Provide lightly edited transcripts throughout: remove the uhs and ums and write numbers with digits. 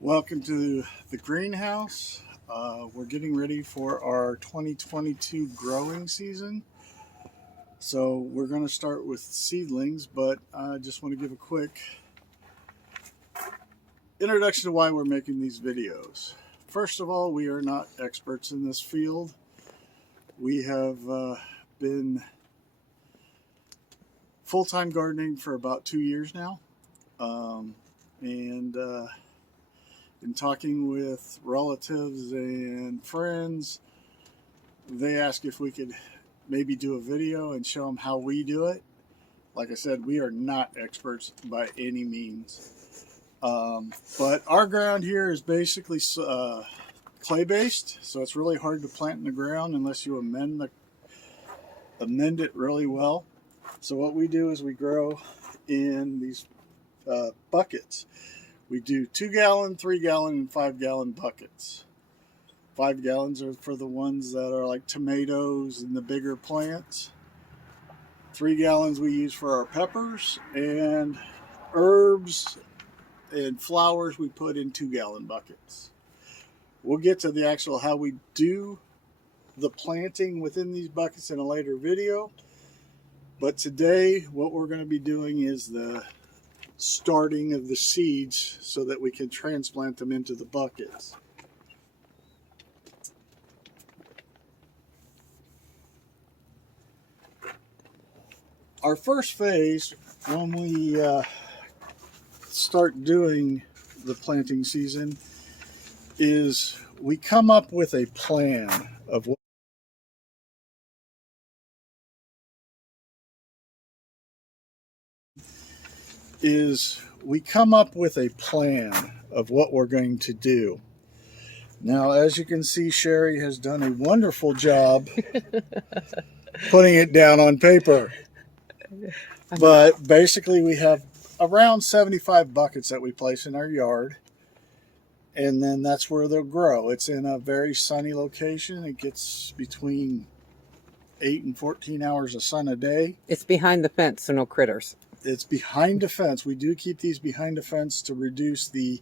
Welcome to the greenhouse. We're getting ready for our 2022 growing season. So we're going to start with seedlings, but I just want to give a quick introduction to why we're making these videos. First of all, we are not experts in this field. We have been full-time gardening for about 2 years now. In talking with relatives and friends, they asked if we could maybe do a video and show them how we do it. Like I said, we are not experts by any means. But our ground here is basically clay-based, so it's really hard to plant in the ground unless you amend it really well. So what we do is we grow in these buckets. We do 2 gallon, 3 gallon, and 5 gallon buckets. 5 gallons are for the ones that are like tomatoes and the bigger plants. 3 gallons we use for our peppers, and herbs and flowers we put in 2 gallon buckets. We'll get to the actual how we do the planting within these buckets in a later video. But today what we're going to be doing is the starting of the seeds so that we can transplant them into the buckets. Our first phase, when we start doing the planting season, is we come up with a plan of what we're going to do. Now, as you can see, Sherry has done a wonderful job putting it down on paper. But basically we have around 75 buckets that we place in our yard, and then that's where they'll grow. It's in a very sunny location. It gets between 8 and 14 hours of sun a day. It's behind the fence, so no critters. It's behind a fence. We do keep these behind a fence to reduce the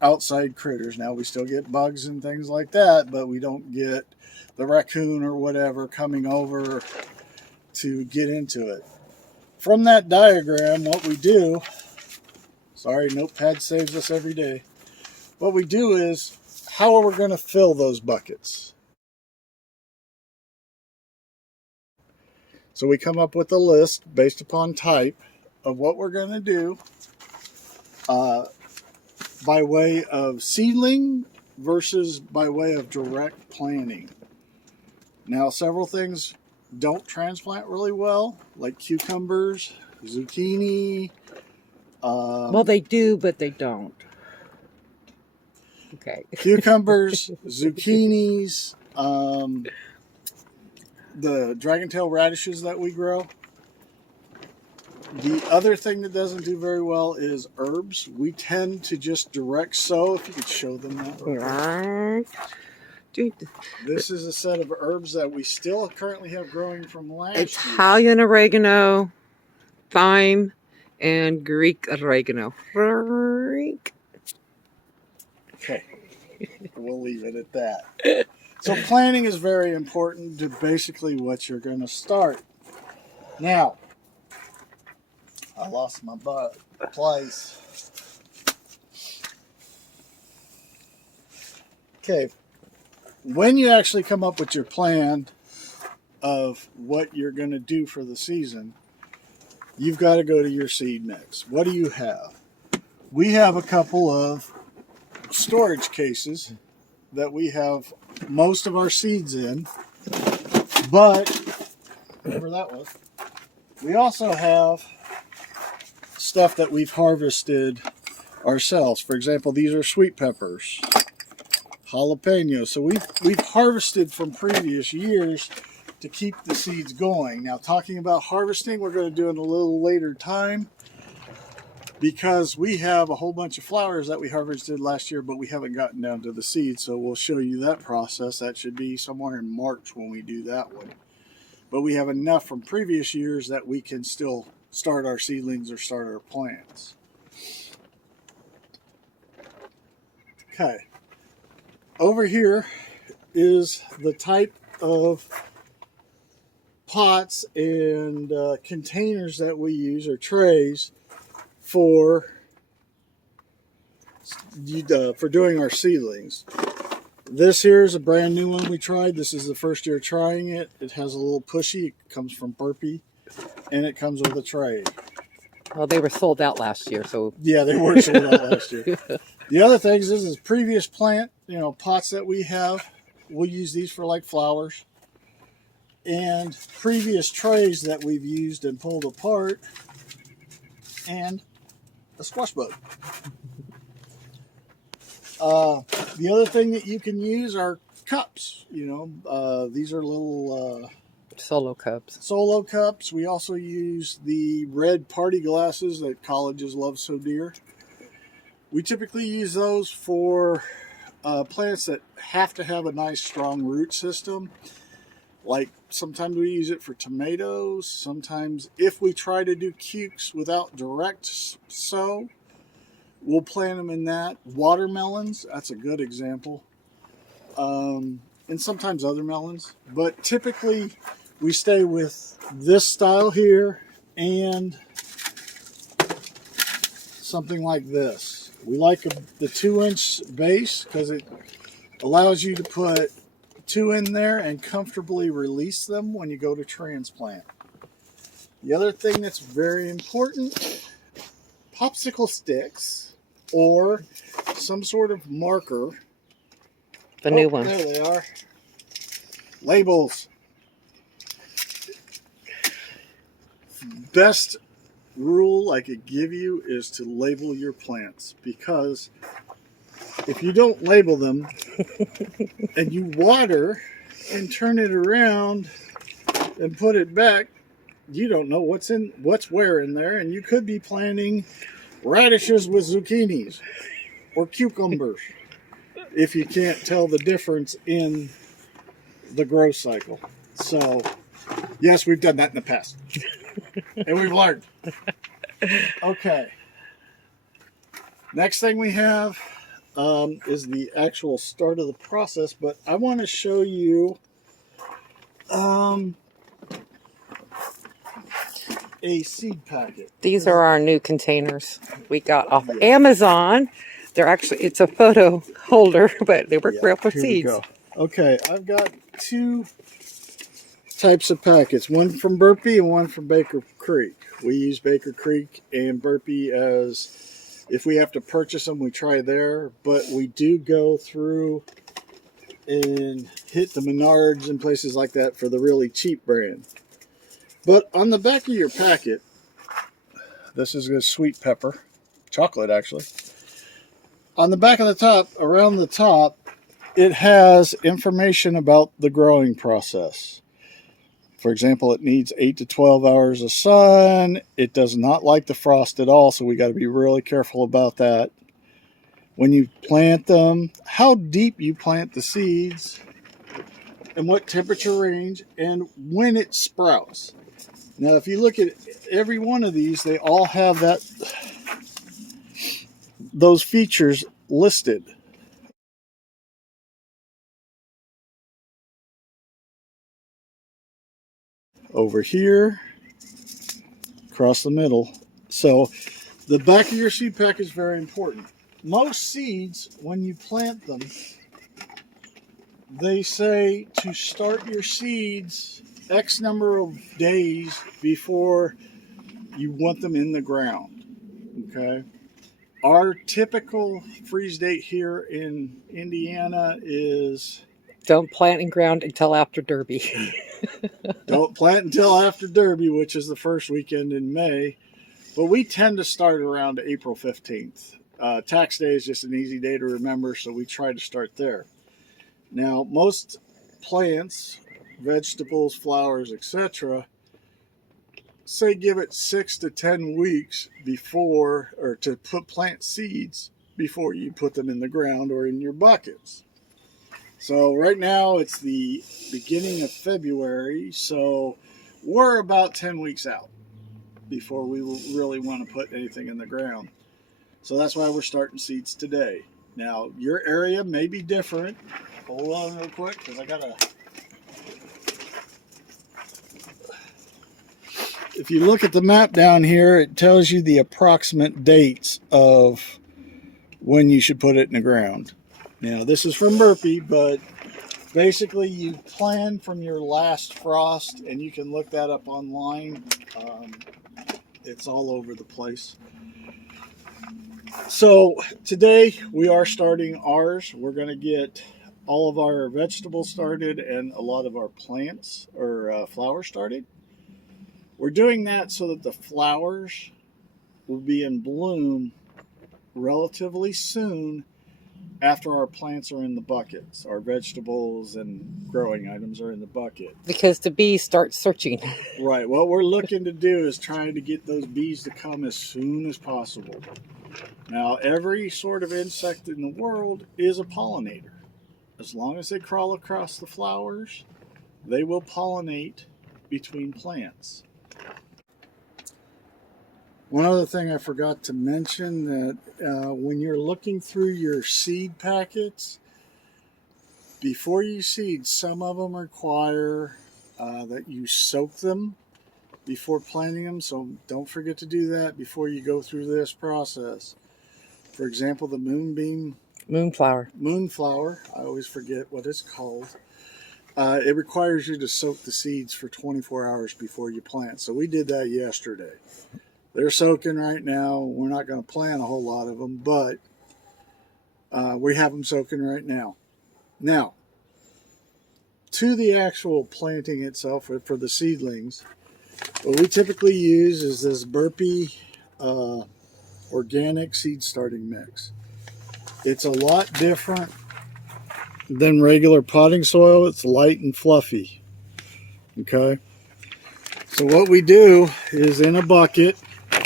outside critters. Now, we still get bugs and things like that, but we don't get the raccoon or whatever coming over to get into it. From that diagram, what we do, sorry, Notepad saves us every day. What we do is, how are we going to fill those buckets? So we come up with a list based upon type of what we're going to do by way of seedling versus by way of direct planting. Now, several things don't transplant really well, like cucumbers, zucchini. Well, they do, but they don't. Okay. Cucumbers, zucchinis, the dragon tail radishes that we grow. The other thing that doesn't do very well is herbs. We tend to just direct sow. If you could show them that. This is a set of herbs that we still currently have growing from last year. Italian oregano, thyme, and Greek oregano. Okay, we'll leave it at that. So planting is very important to basically what you're going to start. Now, I lost my place. Okay, when you actually come up with your plan of what you're going to do for the season, you've got to go to your seed mix. What do you have? We have a couple of storage cases that we have most of our seeds in, but whatever that was, we also have stuff that we've harvested ourselves. For example, these are sweet peppers, jalapenos. So we've harvested from previous years to keep the seeds going. Now, talking about harvesting, we're going to do it a little later time. because we have a whole bunch of flowers that we harvested last year, but we haven't gotten down to the seed. So we'll show you that process. That should be somewhere in March when we do that one. But we have enough from previous years that we can still start our seedlings or start our plants. Okay. Over here is the type of pots and containers that we use, or trays, for doing our seedlings. This here is a brand new one we tried. This is the first year trying it. It has a little pushy. It comes from Burpee, and it comes with a tray. Well, they were sold out last year, so yeah, they were sold out last year. The other things is previous plant, pots that we have. We'll use these for like flowers, and previous trays that we've used and pulled apart, and a squash bug. The other thing that you can use are cups. These are little solo cups. Solo cups. We also use the red party glasses that colleges love so dear. We typically use those for plants that have to have a nice strong root system. Like sometimes we use it for tomatoes. Sometimes if we try to do cukes without direct sow, we'll plant them in that. Watermelons, that's a good example. And sometimes other melons. But typically we stay with this style here and something like this. We like the 2-inch base because it allows you to put 2 in there and comfortably release them when you go to transplant. The other thing that's very important, popsicle sticks or some sort of marker. The new one. There they are. Labels. Best rule I could give you is to label your plants, because if you don't label them and you water and turn it around and put it back, you don't know what's where in there, and you could be planting radishes with zucchinis or cucumbers if you can't tell the difference in the growth cycle. So yes, we've done that in the past and we've learned. Okay, next thing we have is the actual start of the process, but I want to show you a seed packet. These are our new containers we got off of Amazon. It's a photo holder, but they work real for seeds. Okay, I've got 2 types of packets, one from Burpee and one from Baker Creek. We use Baker Creek and Burpee as, if we have to purchase them, we try there, but we do go through and hit the Menards and places like that for the really cheap brand. But on the back of your packet, this is a sweet pepper, chocolate actually. On the back of the top, around the top, it has information about the growing process. For example, it needs 8 to 12 hours of sun. It does not like the frost at all, so we got to be really careful about that. When you plant them, how deep you plant the seeds, and what temperature range, and when it sprouts. Now, if you look at every one of these, they all have those features listed. Over here, across the middle. So the back of your seed pack is very important. Most seeds, when you plant them, they say to start your seeds X number of days before you want them in the ground. Okay. Our typical freeze date here in Indiana is... Don't plant in ground until after Derby. Don't plant until after Derby, which is the first weekend in May. But we tend to start around April 15th. Tax day is just an easy day to remember, so we try to start there. Now, most plants, vegetables, flowers, etc., say give it 6 to 10 weeks before, or to plant seeds before you put them in the ground or in your buckets. So right now it's the beginning of February, so we're about 10 weeks out before we will really want to put anything in the ground. So that's why we're starting seeds today. Now, your area may be different. Hold on real quick, because I gotta... If you look at the map down here, it tells you the approximate dates of when you should put it in the ground. Now, this is from Burpee, but basically you plan from your last frost, and you can look that up online. It's all over the place. So today we are starting ours. We're going to get all of our vegetables started and a lot of our plants or flowers started. We're doing that so that the flowers will be in bloom relatively soon after our plants are in the buckets. Our vegetables and growing items are in the bucket. Because the bees start searching. Right. What we're looking to do is trying to get those bees to come as soon as possible. Now, every sort of insect in the world is a pollinator. As long as they crawl across the flowers, they will pollinate between plants. One other thing I forgot to mention, that when you're looking through your seed packets, before you seed, some of them require that you soak them before planting them, so don't forget to do that before you go through this process. For example, the Moonflower, I always forget what it's called. It requires you to soak the seeds for 24 hours before you plant. So we did that yesterday. They're soaking right now. We're not going to plant a whole lot of them, but we have them soaking right now. Now, to the actual planting itself for the seedlings, what we typically use is this Burpee organic seed starting mix. It's a lot different than regular potting soil. It's light and fluffy. Okay. So what we do is, in a bucket,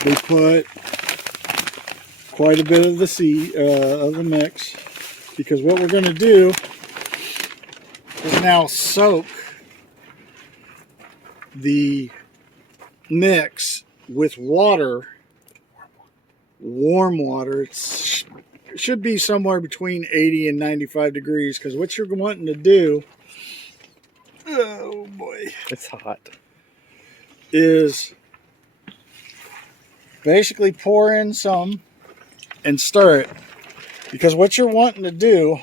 we put quite a bit of the seed of the mix, because what we're going to do is now soak the mix with water, warm water. It should be somewhere between 80 and 95 degrees, because what you're wanting to do, oh boy, it's hot, is basically pour in some and stir it. Because what you're wanting to do,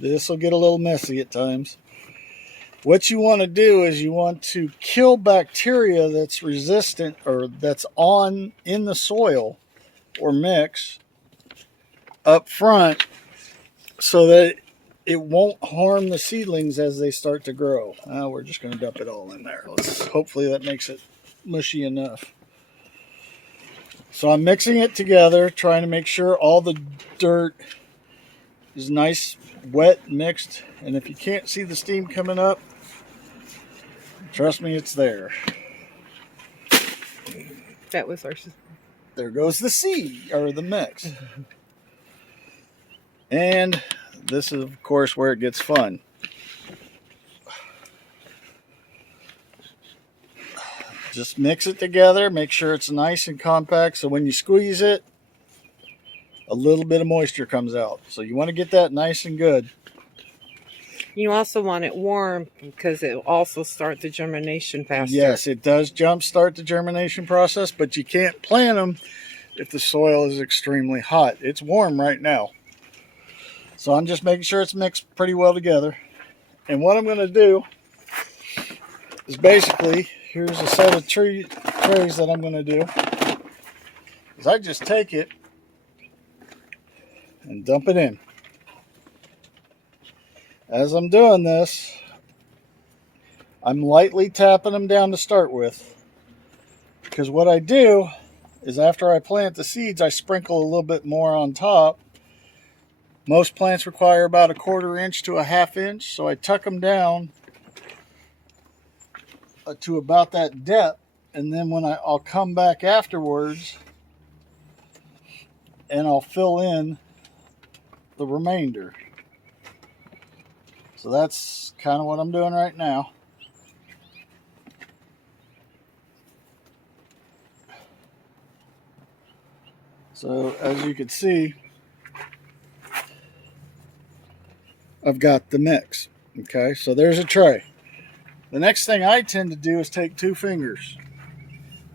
this will get a little messy at times. What you want to do is you want to kill bacteria that's resistant, or that's in the soil or mix up front, so that it won't harm the seedlings as they start to grow. We're just going to dump it all in there. Hopefully that makes it mushy enough. So I'm mixing it together, trying to make sure all the dirt is nice, wet, mixed. And if you can't see the steam coming up, trust me, it's there. that was our... There goes the seed, or the mix. And this is, of course, where it gets fun. Just mix it together, make sure it's nice and compact, so when you squeeze it, a little bit of moisture comes out. So you want to get that nice and good. You also want it warm, because it will also start the germination faster. Yes, it does jumpstart the germination process, but you can't plant them if the soil is extremely hot. It's warm right now. So I'm just making sure it's mixed pretty well together. And what I'm going to do is basically, here's a set of trays that I'm going to do, is I just take it and dump it in. As I'm doing this, I'm lightly tapping them down to start with, because what I do is, after I plant the seeds, I sprinkle a little bit more on top. Most plants require about 1/4 inch to 1/2 inch, so I tuck them down to about that depth, and then I'll come back afterwards and I'll fill in the remainder. So that's kind of what I'm doing right now. So as you can see, I've got the mix. Okay, so there's a tray. The next thing I tend to do is take 2 fingers.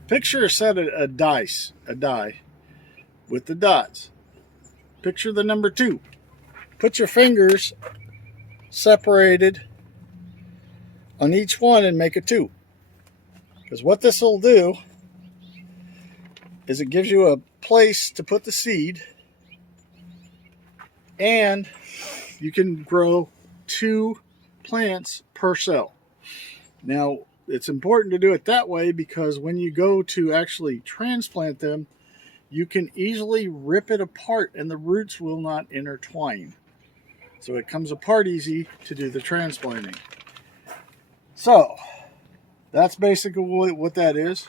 Picture a set of a die with the dots. Picture the number 2. Put your fingers separated on each one and make a 2. Because what this will do is it gives you a place to put the seed, and you can grow 2 plants per cell. Now, it's important to do it that way because when you go to actually transplant them, you can easily rip it apart and the roots will not intertwine. So it comes apart easy to do the transplanting. So that's basically what that is.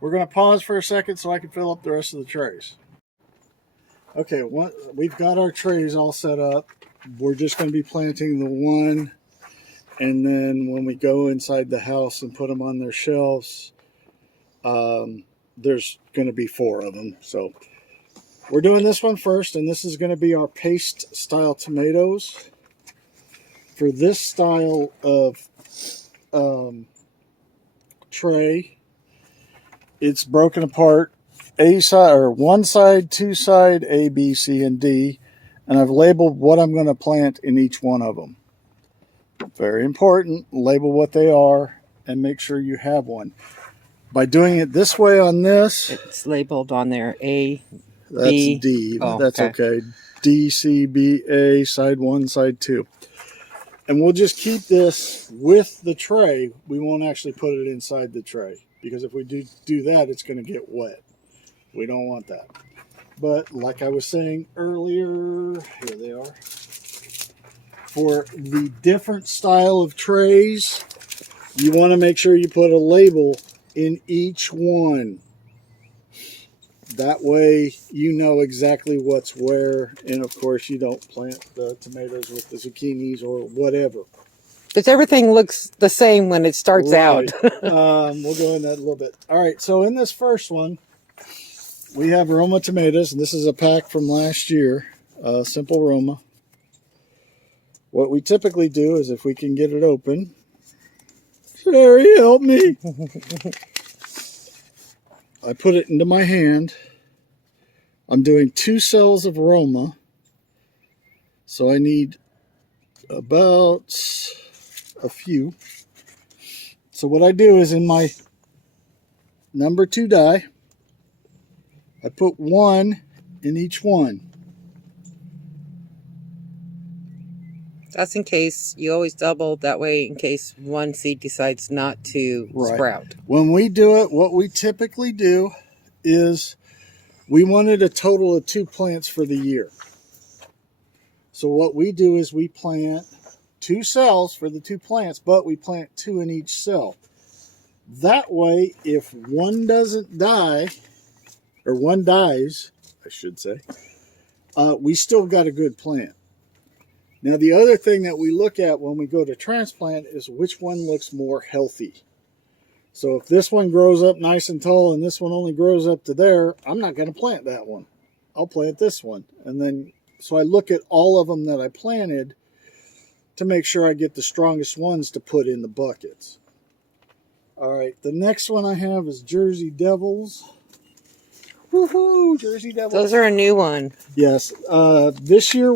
We're going to pause for a second so I can fill up the rest of the trays. Okay, we've got our trays all set up. We're just going to be planting the one, and then when we go inside the house and put them on their shelves, there's going to be 4 of them. So we're doing this one first, and this is going to be our paste style tomatoes. For this style of tray, it's broken apart A side, or 1 side, 2 side, A, B, C, and D, and I've labeled what I'm going to plant in each one of them. Very important, label what they are and make sure you have one. By doing it this way on this, It's labeled on there A, that's B. D. Oh, that's okay. D, C, B, A, side 1, side 2. And we'll just keep this with the tray. We won't actually put it inside the tray, because if we do that, it's going to get wet. We don't want that. But like I was saying earlier, here they are. For the different style of trays, you want to make sure you put a label in each one. That way you know exactly what's where, and of course you don't plant the tomatoes with the zucchinis or whatever. Because everything looks the same when it starts out. We'll go into that a little bit. All right, so in this first one, we have Aroma Tomatoes, and this is a pack from last year, Simple Aroma. What we typically do is, if we can get it open, Sherry, help me. I put it into my hand. I'm doing 2 cells of Aroma, so I need about a few. So what I do is, in my number 2 die, I put 1 in each one. That's in case you always double, that way in case one seed decides not to sprout. When we do it, what we typically do is we wanted a total of 2 plants for the year. So what we do is we plant 2 cells for the 2 plants, but we plant 2 in each cell. That way, if one doesn't die, or one dies, I should say, we still got a good plant. Now, the other thing that we look at when we go to transplant is which one looks more healthy. So if this one grows up nice and tall and this one only grows up to there, I'm not going to plant that one. I'll plant this one. And then, so I look at all of them that I planted to make sure I get the strongest ones to put in the buckets. All right, the next one I have is Jersey Devils. Woohoo, Jersey Devils. Those are a new one. Yes, this year,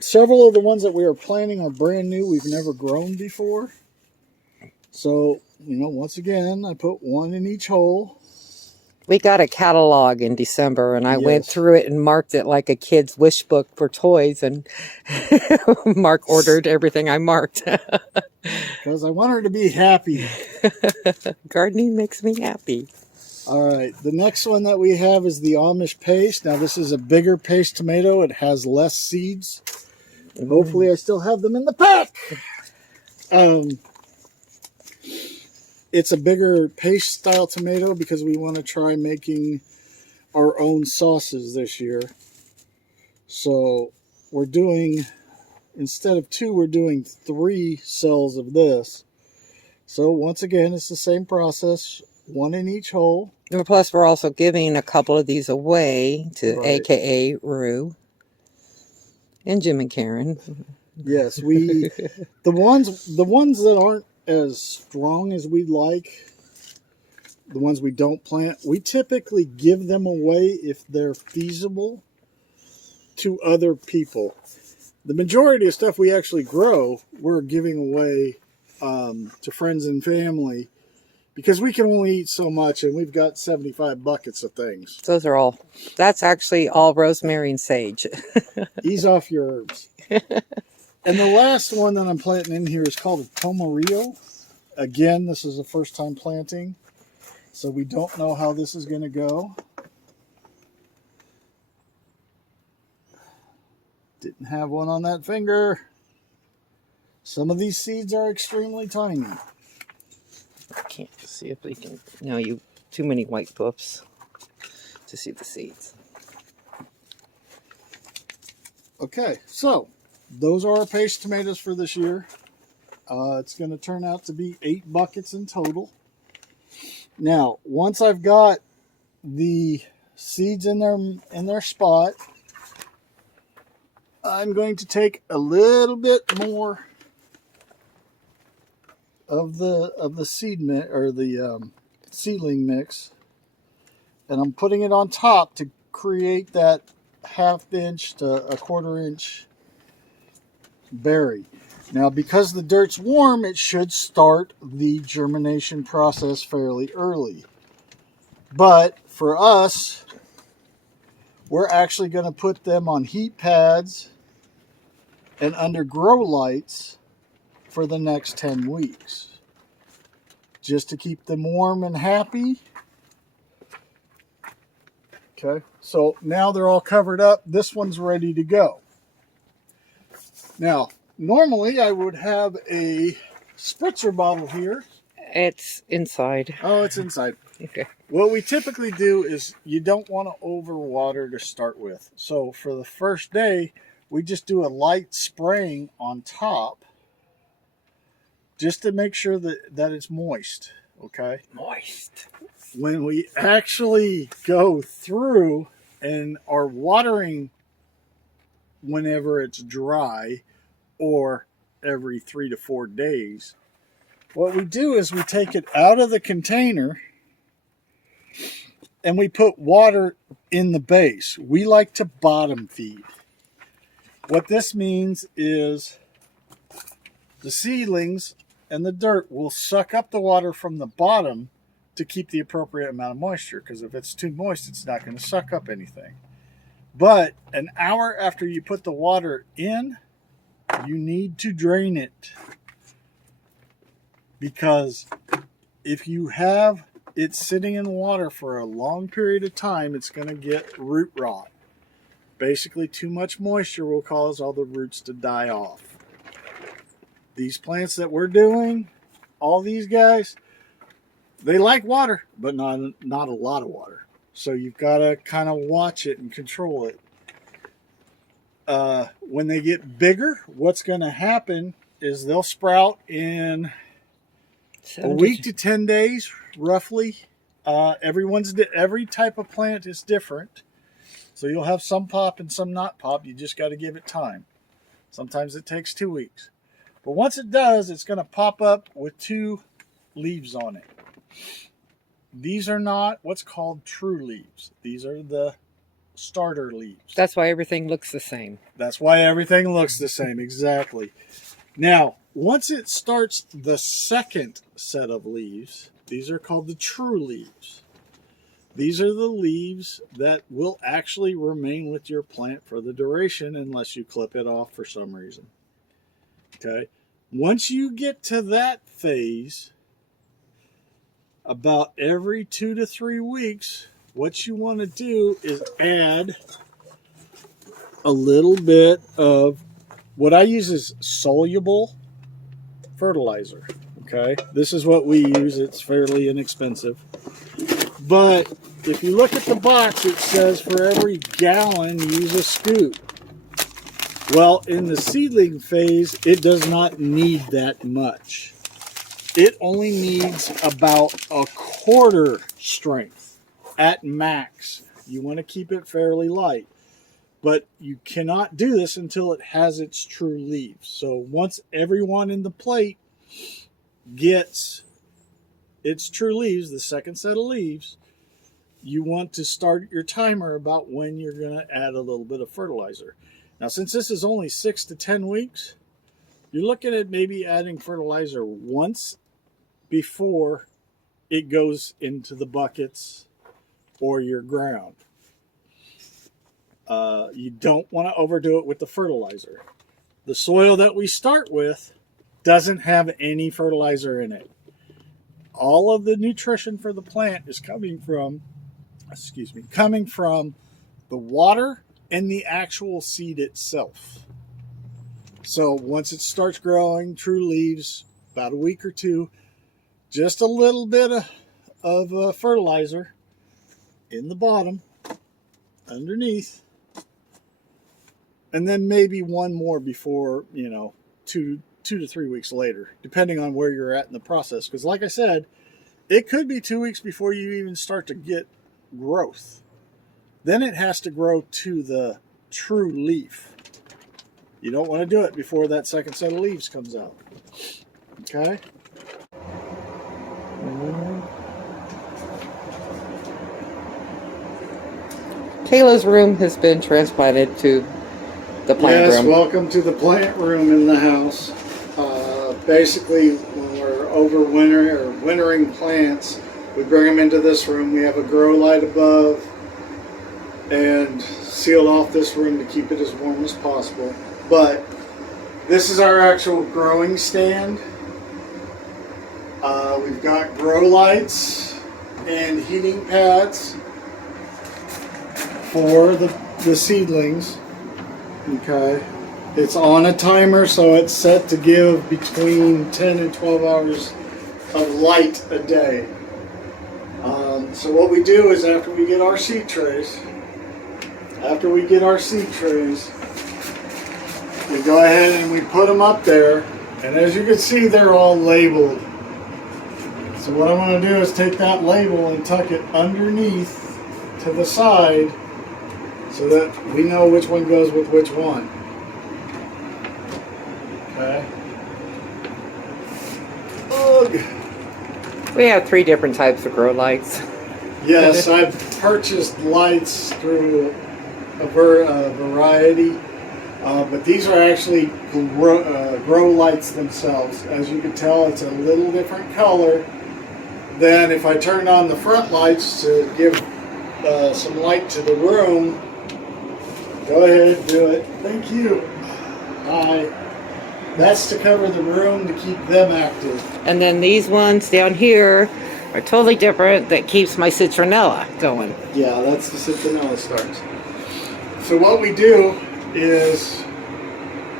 several of the ones that we are planting are brand new. We've never grown before. So, once again, I put 1 in each hole. We got a catalog in December, and I went Yes. through it and marked it like a kid's wish book for toys, and Mark ordered everything I marked. Because I want her to be happy. Gardening makes me happy. All right, the next one that we have is the Amish paste. Now, this is a bigger paste tomato. It has less seeds. And hopefully I still have them in the pack. It's a bigger paste style tomato because we want to try making our own sauces this year. So we're doing, instead of 2, we're doing 3 cells of this. So once again, it's the same process, 1 in each hole. And plus, we're also giving a couple of these away to Right. AKA Rue and Jim and Karen. Yes, the ones that aren't as strong as we'd like, the ones we don't plant, we typically give them away if they're feasible to other people. The majority of stuff we actually grow, we're giving away to friends and family because we can only eat so much, and we've got 75 buckets of things. Those are all, that's actually all rosemary and sage. Ease off your herbs. And the last one that I'm planting in here is called a Tomarillo. Again, this is the first time planting, so we don't know how this is going to go. Didn't have one on that finger. Some of these seeds are extremely tiny. I can't see if we can. No, you too many white puffs to see the seeds. Okay, so those are our paste tomatoes for this year. It's going to turn out to be 8 buckets in total. Now, once I've got the seeds in their spot, I'm going to take a little bit more of the seed mix, or the seedling mix, and I'm putting it on top to create that 1/2 inch to 1/4 inch berry. Now, because the dirt's warm, it should start the germination process fairly early. But for us, we're actually going to put them on heat pads and under grow lights for the next 10 weeks. Just to keep them warm and happy. Okay, so now they're all covered up. This one's ready to go. Now, normally I would have a spritzer bottle here. It's inside. Oh, it's inside. Okay. What we typically do is you don't want to overwater to start with. So for the first day, we just do a light spraying on top just to make sure that it's moist. Okay? Moist. When we actually go through and are watering whenever it's dry or every 3 to 4 days, what we do is we take it out of the container and we put water in the base. We like to bottom feed. What this means is the seedlings and the dirt will suck up the water from the bottom to keep the appropriate amount of moisture, because if it's too moist, it's not going to suck up anything. But an hour after you put the water in, you need to drain it, because if you have it sitting in water for a long period of time, it's going to get root rot. Basically, too much moisture will cause all the roots to die off. These plants that we're doing, all these guys, they like water, but not a lot of water. So you've got to kind of watch it and control it. When they get bigger, what's going to happen is they'll sprout in a week to 10 days, roughly. Every type of plant is different. So you'll have some pop and some not pop. You just got to give it time. Sometimes it takes 2 weeks. But once it does, it's going to pop up with 2 leaves on it. These are not what's called true leaves. These are the starter leaves. That's why everything looks the same. That's why everything looks the same, exactly. Now, once it starts the second set of leaves, these are called the true leaves. These are the leaves that will actually remain with your plant for the duration unless you clip it off for some reason. Okay? Once you get to that phase, about every 2 to 3 weeks, what you want to do is add a little bit of what I use is soluble fertilizer. Okay, this is what we use. It's fairly inexpensive. But if you look at the box, it says for every gallon, use a scoop. Well, in the seedling phase, it does not need that much. It only needs about a quarter strength at max. You want to keep it fairly light. But you cannot do this until it has its true leaves. So once everyone in the plate gets its true leaves, the second set of leaves, you want to start your timer about when you're going to add a little bit of fertilizer. Now, since this is only 6 to 10 weeks, you're looking at maybe adding fertilizer once before it goes into the buckets or your ground. You don't want to overdo it with the fertilizer. The soil that we start with doesn't have any fertilizer in it. All of the nutrition for the plant is coming from the water and the actual seed itself. So once it starts growing true leaves, about a week or two, just a little bit of fertilizer in the bottom, underneath, and then maybe one more before, 2 to 3 weeks later, depending on where you're at in the process. Because like I said, it could be 2 weeks before you even start to get growth. Then it has to grow to the true leaf. You don't want to do it before that second set of leaves comes out. Okay? Kayla's room has been transplanted to the plant room. Yes, welcome to the plant room in the house. Basically, when we're wintering plants, we bring them into this room. We have a grow light above and sealed off this room to keep it as warm as possible. But this is our actual growing stand. We've got grow lights and heating pads for the seedlings. Okay. It's on a timer, so it's set to give between 10 and 12 hours of light a day. So what we do is after we get our seed trays, we go ahead and we put them up there. And as you can see, they're all labeled. So what I'm going to do is take that label and tuck it underneath to the side so that we know which one goes with which one. Okay. Ugh. We have 3 different types of grow lights. Yes, I've purchased lights through a variety, but these are actually grow lights themselves. As you can tell, it's a little different color than if I turned on the front lights to give some light to the room. Go ahead, do it. Thank you. Hi. That's to cover the room to keep them active. And then these ones down here are totally different. That keeps my citronella going. Yeah, that's the citronella starts. So what we do is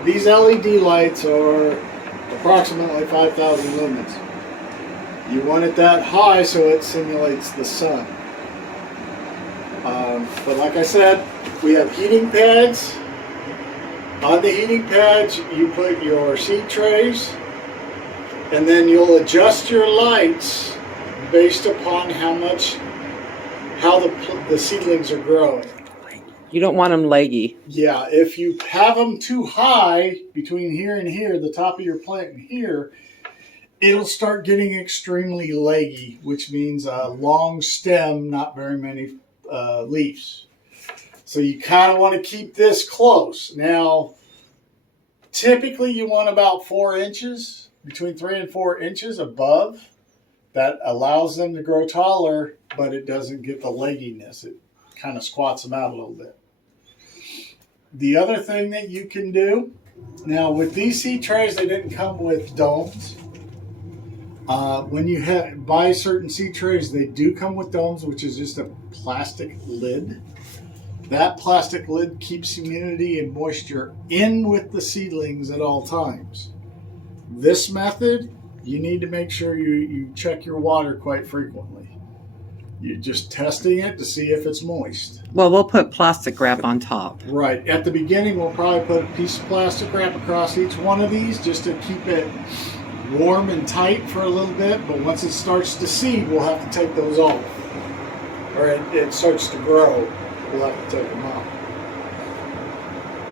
these LED lights are approximately 5,000 lumens. You want it that high so it simulates the sun. But like I said, we have heating pads. On the heating pads, you put your seed trays, and then you'll adjust your lights based upon how the seedlings are growing. You don't want them leggy. Yeah, if you have them too high between here and here, the top of your plant and here, it'll start getting extremely leggy, which means a long stem, not very many leaves. So you kind of want to keep this close. Now, typically you want about 4 inches, between 3 and 4 inches above. That allows them to grow taller, but it doesn't get the legginess. It kind of squats them out a little bit. The other thing that you can do, now with these seed trays, they didn't come with domes. When you buy certain seed trays, they do come with domes, which is just a plastic lid. That plastic lid keeps humidity and moisture in with the seedlings at all times. This method, you need to make sure you check your water quite frequently. You're just testing it to see if it's moist. Well, we'll put plastic wrap on top. Right. At the beginning, we'll probably put a piece of plastic wrap across each one of these just to keep it warm and tight for a little bit. But once it starts to seed, we'll have to take those off. Or it starts to grow, we'll have to take them off.